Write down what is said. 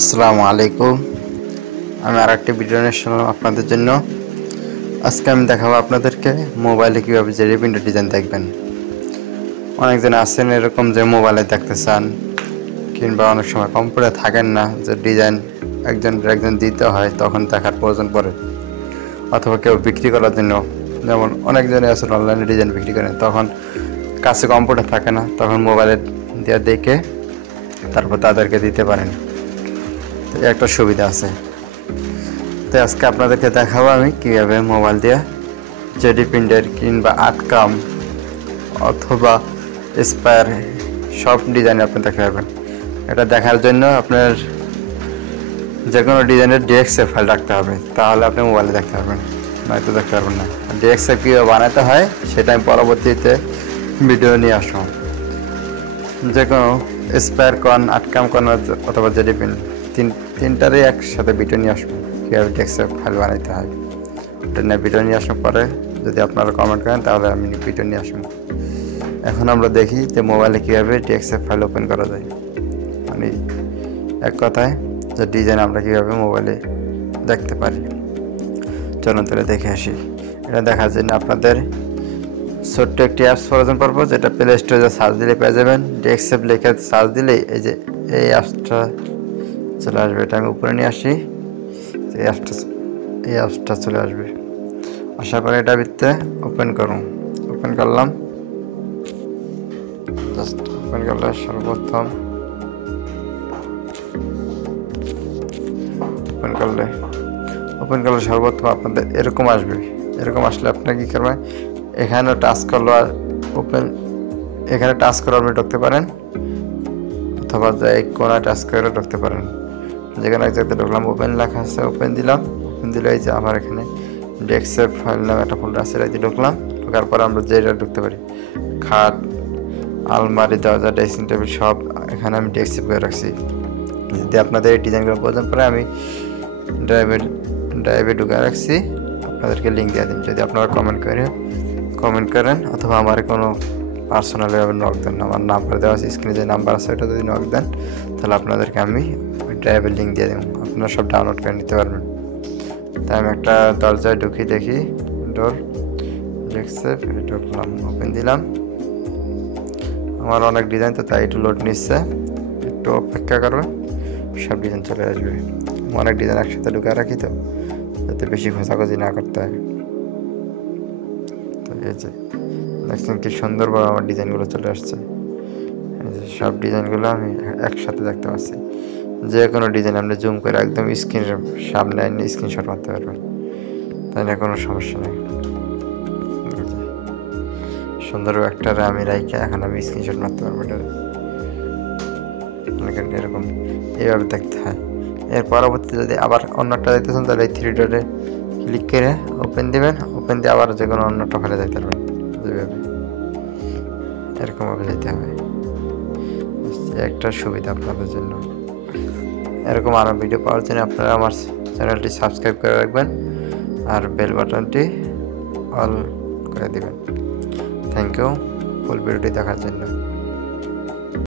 আসসালামু আলাইকুম। আমি আরেকটি ভিডিও নিয়ে আসলাম আপনাদের জন্য। আজকে আমি দেখাবো আপনাদেরকে মোবাইলে কীভাবে জেডি প্রিন্টের ডিজাইন দেখবেন। অনেকজন আছেন এরকম যে মোবাইলে দেখতে চান, কিংবা অনেক সময় কম্পিউটারে থাকেন না, যে ডিজাইন একজন দিতে হয়, তখন দেখার প্রয়োজন পড়ে। অথবা কেউ বিক্রি করার জন্য, যেমন অনেকজনে আছে অনলাইনে ডিজাইন বিক্রি করেন, তখন কাছে কম্পিউটার থাকে না, তখন মোবাইলে দিয়ে দেখে তারপর তাদেরকে দিতে পারেন। তো একটা সুবিধা আছে। তো আজকে আপনাদেরকে দেখাবো আমি কীভাবে মোবাইল দিয়ে জেডি প্রিন্টের কিংবা আটকাম অথবা স্পায়ার সব ডিজাইন আপনি দেখতে পারবেন। এটা দেখার জন্য আপনার যে কোনো ডিজাইনের ডিএক্সএফ ফাইল রাখতে হবে, তাহলে আপনি মোবাইলে দেখতে পারবেন, নয়তো দেখতে পারবেন না। ডিএক্সএফ কীভাবে বানাতে হয় সেটা আমি পরবর্তীতে ভিডিও নিয়ে আসবো। যে কোনো স্পায়ার কন, আটকাম কন অথবা জেডি প্রিন্ট তিনটারই একসাথে ভিডিও নিয়ে আসবো, কীভাবে ডিএক্সএফ ফাইল বানাইতে হয়। এটা নিয়ে ভিডিও নিয়ে আসার পরে যদি আপনারা কমেন্ট করেন তাহলে আমি ভিডিও নিয়ে আসবো। এখন আমরা দেখি যে মোবাইলে কীভাবে ডিএক্সএফ ফাইল ওপেন করা যায়, মানে এক কথায় যে ডিজাইন আমরা কীভাবে মোবাইলে দেখতে পারি। চলুন তাহলে দেখে আসি। এটা দেখার জন্য আপনাদের ছোট্ট একটি অ্যাপস প্রয়োজন পড়বে, যেটা প্লে স্টোরে সার্চ দিলে পেয়ে যাবেন। ডিএক্সএফ লিখে সার্চ দিলেই এই অ্যাপসটা চলে আসবে। এটা আমি উপরে নিয়ে আসি, এই অ্যাপসটা চলে আসবে। আসার পরে এটা ভিতরে ওপেন করুন। ওপেন করলাম, জাস্ট ওপেন করলে সর্বপ্রথম ওপেন করলে সর্বপ্রথম আপনাদের এরকম আসবে। এরকম আসলে আপনার কী করবেন, এখানে টাচ করলো আর এখানে টাচ করে আপনি ঢুকতে পারেন, অথবা এই কোনায় টাচ করে ঢুকতে পারেন। যেখানে এক জায়গাতে ঢুকলাম, ওপেন লেখা আছে, ওপেন দিলাম। ওপেন দিলে এই যে আমার এখানে ডিএক্সএফ ফাইল নামে একটা ফোল্ডার আছে, এই যে ঢুকলাম। ঢোকার পরে আমরা যেটা ঢুকতে পারি, খাট, আলমারি, দরজা, ড্রেসিং টেবিল সব এখানে আমি ডিএক্সএফ করে রাখছি। যদি আপনাদের এই ডিজাইনগুলো প্রয়োজন পড়ে আমি ড্রাইভে ঢুকে রাখছি, আপনাদেরকে লিঙ্ক দিয়ে দিন। যদি আপনারা কমেন্ট করেন অথবা আমার কোনো পার্সোনালিভাবে নক দেন, আমার নাম্বার দেওয়া আছে স্ক্রিনে, যে নাম্বার আছে ওটা যদি নক দেন তাহলে আপনাদেরকে আমি ওই ড্রাইভের লিঙ্ক দিয়ে দেবো, আপনারা সব ডাউনলোড করে নিতে পারবেন। তাই আমি একটা দরজায় ঢুকি, দেখি ডোর ডিএক্সএফ, ঢুকলাম, ওপেন দিলাম। আমার অনেক ডিজাইন তো তাই একটু লোড নিচ্ছে, একটু অপেক্ষা করবে, সব ডিজাইন চলে আসবে। অনেক ডিজাইন একসাথে ঢুকে রাখি তো, যাতে বেশি খোঁজাখুঁজি না করতে হয়। তো এই যে দেখছেন কি সুন্দরভাবে আমার ডিজাইনগুলো চলে আসছে। এই যে সব ডিজাইনগুলো আমি একসাথে দেখতে পাচ্ছি। যে কোনো ডিজাইন আপনি জুম করে একদম স্ক্রিনের সামনে এনে স্ক্রিনশট মারতে পারবেন, তাই না, কোনো সমস্যা নেই। সুন্দর একটা আমি রাইখে এখন আমি স্ক্রিনশট মারতে পারবো। এটা এরকম এইভাবে দেখতে হয়। এর পরবর্তী যদি আবার অন্যটা দেখতেছেন তাহলে এই 3 ডটে ক্লিক করে ওপেন দেবেন। ওপেন দিয়ে আবার যে কোনো অন্যটা ফেলে দেখতে পারবেন, যেভাবে এরকমভাবে যেতে হবে। একটা সুবিধা আপনাদের জন্য। এরকম আরও ভিডিও পাওয়ার জন্য আপনারা আমার চ্যানেলটি সাবস্ক্রাইব করে রাখবেন আর বেল বাটনটি অল করে দেবেন। থ্যাংক ইউ ফুল ভিডিওটি দেখার জন্য।